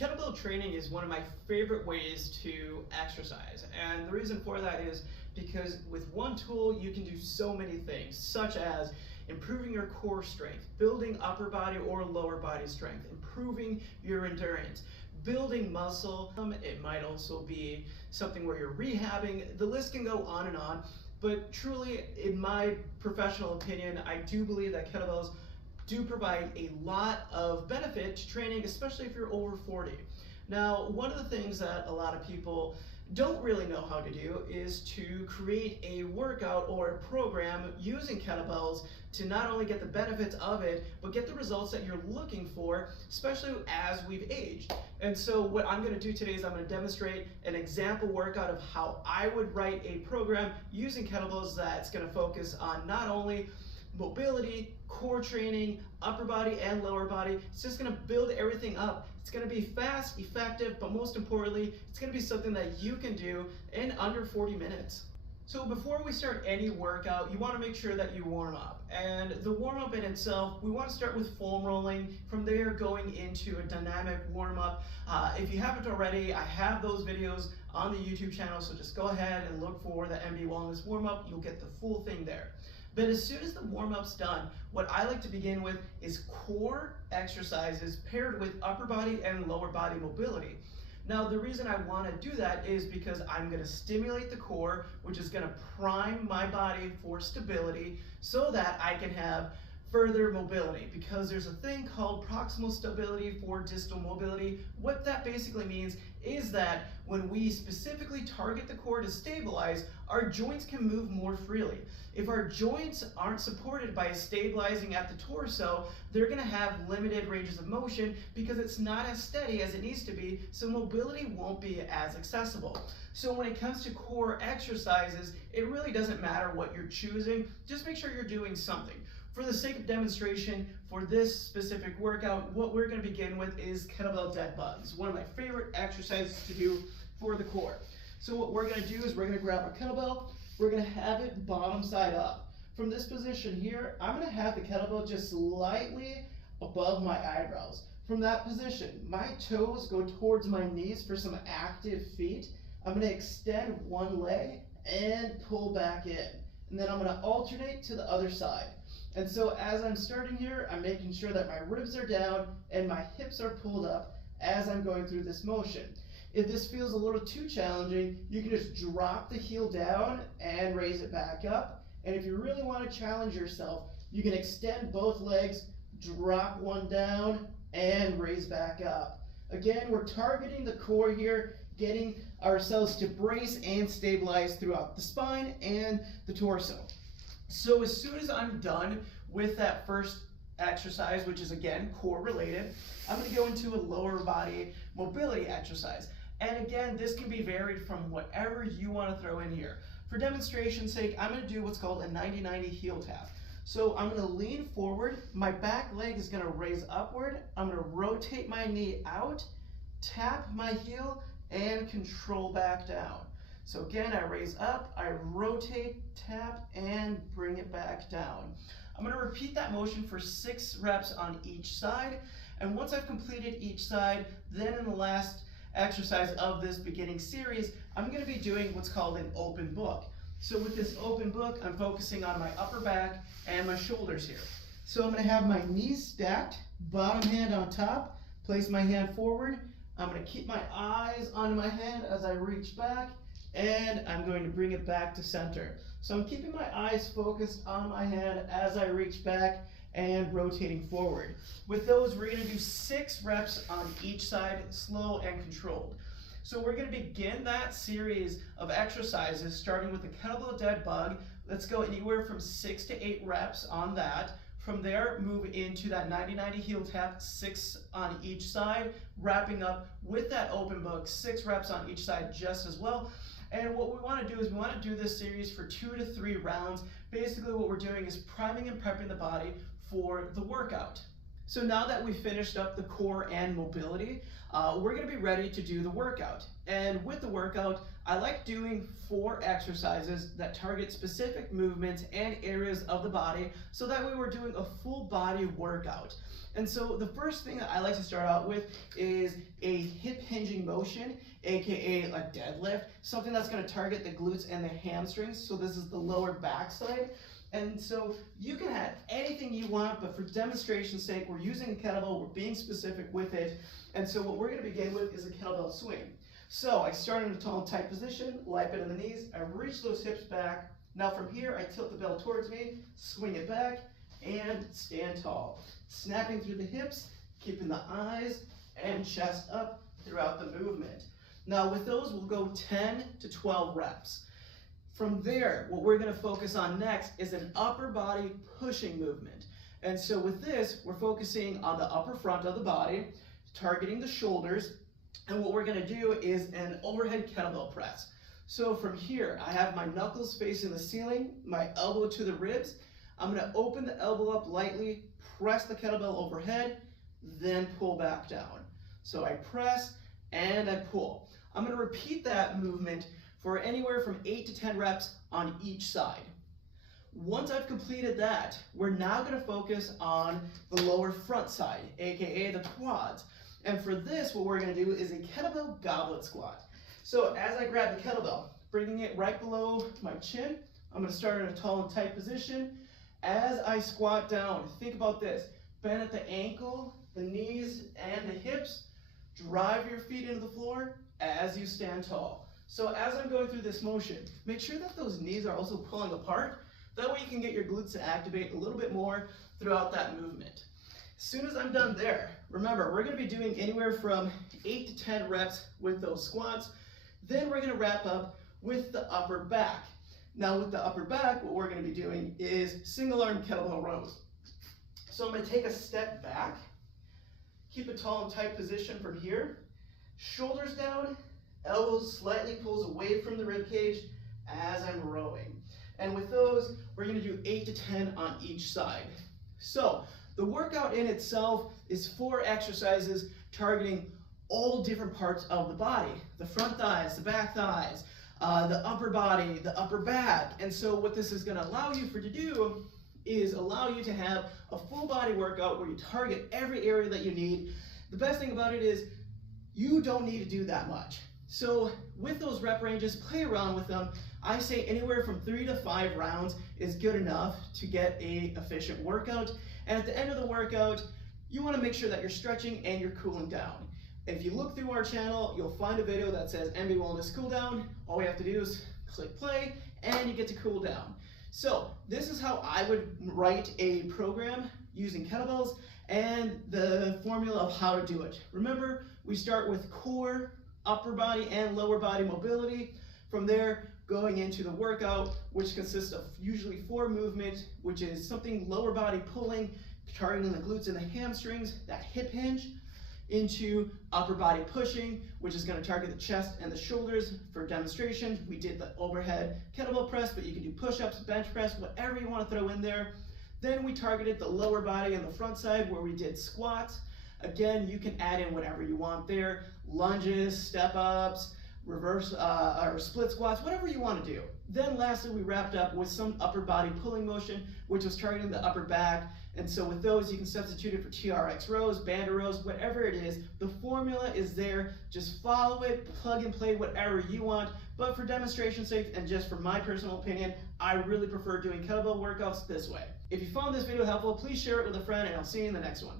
Kettlebell training is one of my favorite ways to exercise, and the reason for that is because with one tool you can do so many things, such as improving your core strength, building upper body or lower body strength, improving your endurance, building muscle. It might also be something where you're rehabbing. The list can go on and on, but truly, in my professional opinion, I do believe that kettlebells do provide a lot of benefit to training, especially if you're over 40. Now, one of the things that a lot of people don't really know how to do is to create a workout or a program using kettlebells to not only get the benefits of it, but get the results that you're looking for, especially as we've aged. And so what I'm going to do today is I'm going to demonstrate an example workout of how I would write a program using kettlebells that's going to focus on not only mobility, core training, upper body and lower body. It's just going to build everything up. It's going to be fast, effective, but most importantly, it's going to be something that you can do in under 40 minutes. So before we start any workout, you want to make sure that you warm up. And the warm up in itself, we want to start with foam rolling. From there, going into a dynamic warm up. If you haven't already, I have those videos on the YouTube channel, so just go ahead and look for the MB Wellness warm up. You'll get the full thing there. But as soon as the warm-up's done, what I like to begin with is core exercises paired with upper body and lower body mobility. Now, the reason I want to do that is because I'm going to stimulate the core, which is going to prime my body for stability so that I can have further mobility, because there's a thing called proximal stability for distal mobility. What that basically means is that when we specifically target the core to stabilize, our joints can move more freely. If our joints aren't supported by stabilizing at the torso, they're going to have limited ranges of motion because it's not as steady as it needs to be, so mobility won't be as accessible. So when it comes to core exercises, it really doesn't matter what you're choosing, just make sure you're doing something. For the sake of demonstration, for this specific workout, what we're going to begin with is kettlebell dead bugs, one of my favorite exercises to do for the core. So what we're going to do is we're going to grab our kettlebell, we're going to have it bottom side up. From this position here, I'm going to have the kettlebell just slightly above my eyebrows. From that position, my toes go towards my knees for some active feet. I'm going to extend one leg and pull back in. And then I'm going to alternate to the other side. And so as I'm starting here, I'm making sure that my ribs are down and my hips are pulled up as I'm going through this motion. If this feels a little too challenging, you can just drop the heel down and raise it back up. And if you really want to challenge yourself, you can extend both legs, drop one down, and raise back up. Again, we're targeting the core here, getting ourselves to brace and stabilize throughout the spine and the torso. So as soon as I'm done with that first exercise, which is again core related, I'm going to go into a lower body mobility exercise. And again, this can be varied from whatever you want to throw in here. For demonstration's sake, I'm going to do what's called a 90-90 heel tap. So I'm going to lean forward, my back leg is going to raise upward, I'm going to rotate my knee out, tap my heel, and control back down. So again, I raise up, I rotate, tap, and bring it back down. I'm going to repeat that motion for 6 reps on each side. And once I've completed each side, then in the last exercise of this beginning series, I'm going to be doing what's called an open book. So with this open book, I'm focusing on my upper back and my shoulders here. So I'm going to have my knees stacked, bottom hand on top, place my hand forward. I'm going to keep my eyes on my hand as I reach back, and I'm going to bring it back to center. So I'm keeping my eyes focused on my hand as I reach back and rotating forward. With those, we're going to do 6 reps on each side, slow and controlled. So we're going to begin that series of exercises starting with the kettlebell dead bug. Let's go anywhere from 6 to 8 reps on that. From there, move into that 90-90 heel tap, 6 on each side, wrapping up with that open book, 6 reps on each side just as well. And what we want to do is we want to do this series for 2 to 3 rounds. Basically what we're doing is priming and prepping the body for the workout. So now that we've finished up the core and mobility, we're gonna be ready to do the workout. And with the workout, I like doing 4 exercises that target specific movements and areas of the body, so that way we're doing a full body workout. And so the first thing that I like to start out with is a hip hinging motion, aka a deadlift, something that's gonna target the glutes and the hamstrings. So this is the lower back side. And so you can add anything you want, but for demonstration's sake, we're using a kettlebell, we're being specific with it. And so what we're gonna begin with is a kettlebell swing. So I start in a tall and tight position, lie bend in the knees, I reach those hips back. Now from here, I tilt the bell towards me, swing it back, and stand tall. Snapping through the hips, keeping the eyes and chest up throughout the movement. Now with those, we'll go 10 to 12 reps. From there, what we're gonna focus on next is an upper body pushing movement. And so with this, we're focusing on the upper front of the body, targeting the shoulders, and what we're gonna do is an overhead kettlebell press. So from here, I have my knuckles facing the ceiling, my elbow to the ribs. I'm gonna open the elbow up lightly, press the kettlebell overhead, then pull back down. So I press and I pull. I'm gonna repeat that movement for anywhere from 8 to 10 reps on each side. Once I've completed that, we're now gonna focus on the lower front side, aka the quads. And for this, what we're gonna do is a kettlebell goblet squat. So as I grab the kettlebell, bringing it right below my chin, I'm gonna start in a tall and tight position. As I squat down, think about this, bend at the ankle, the knees, and the hips. Drive your feet into the floor as you stand tall. So as I'm going through this motion, make sure that those knees are also pulling apart. That way you can get your glutes to activate a little bit more throughout that movement. As soon as I'm done there, remember, we're gonna be doing anywhere from 8 to 10 reps with those squats. Then we're gonna wrap up with the upper back. Now with the upper back, what we're gonna be doing is single arm kettlebell rows. So I'm gonna take a step back, keep a tall and tight position from here, shoulders down, elbows slightly pulls away from the rib cage as I'm rowing. And with those, we're gonna do 8 to 10 on each side. So the workout in itself is 4 exercises targeting all different parts of the body. The front thighs, the back thighs, the upper body, the upper back. And so what this is gonna allow you to do is allow you to have a full body workout where you target every area that you need. The best thing about it is you don't need to do that much. So with those rep ranges, play around with them. I say anywhere from 3 to 5 rounds is good enough to get an efficient workout. And at the end of the workout, you want to make sure that you're stretching and you're cooling down. If you look through our channel, you'll find a video that says MB Wellness Cool Down. All we have to do is click play and you get to cool down. So this is how I would write a program using kettlebells and the formula of how to do it. Remember, we start with core, upper body and lower body mobility. From there, going into the workout, which consists of usually 4 movements, which is something lower body pulling, targeting the glutes and the hamstrings, that hip hinge, into upper body pushing, which is going to target the chest and the shoulders. For demonstration, we did the overhead kettlebell press, but you can do push-ups, bench press, whatever you want to throw in there. Then we targeted the lower body and the front side where we did squats. Again, you can add in whatever you want there, lunges, step-ups, reverse or split squats, whatever you want to do. Then lastly, we wrapped up with some upper body pulling motion, which was targeting the upper back. And so with those, you can substitute it for TRX rows, band rows, whatever it is. The formula is there. Just follow it, plug and play whatever you want. But for demonstration's sake, and just for my personal opinion, I really prefer doing kettlebell workouts this way. If you found this video helpful, please share it with a friend, and I'll see you in the next one.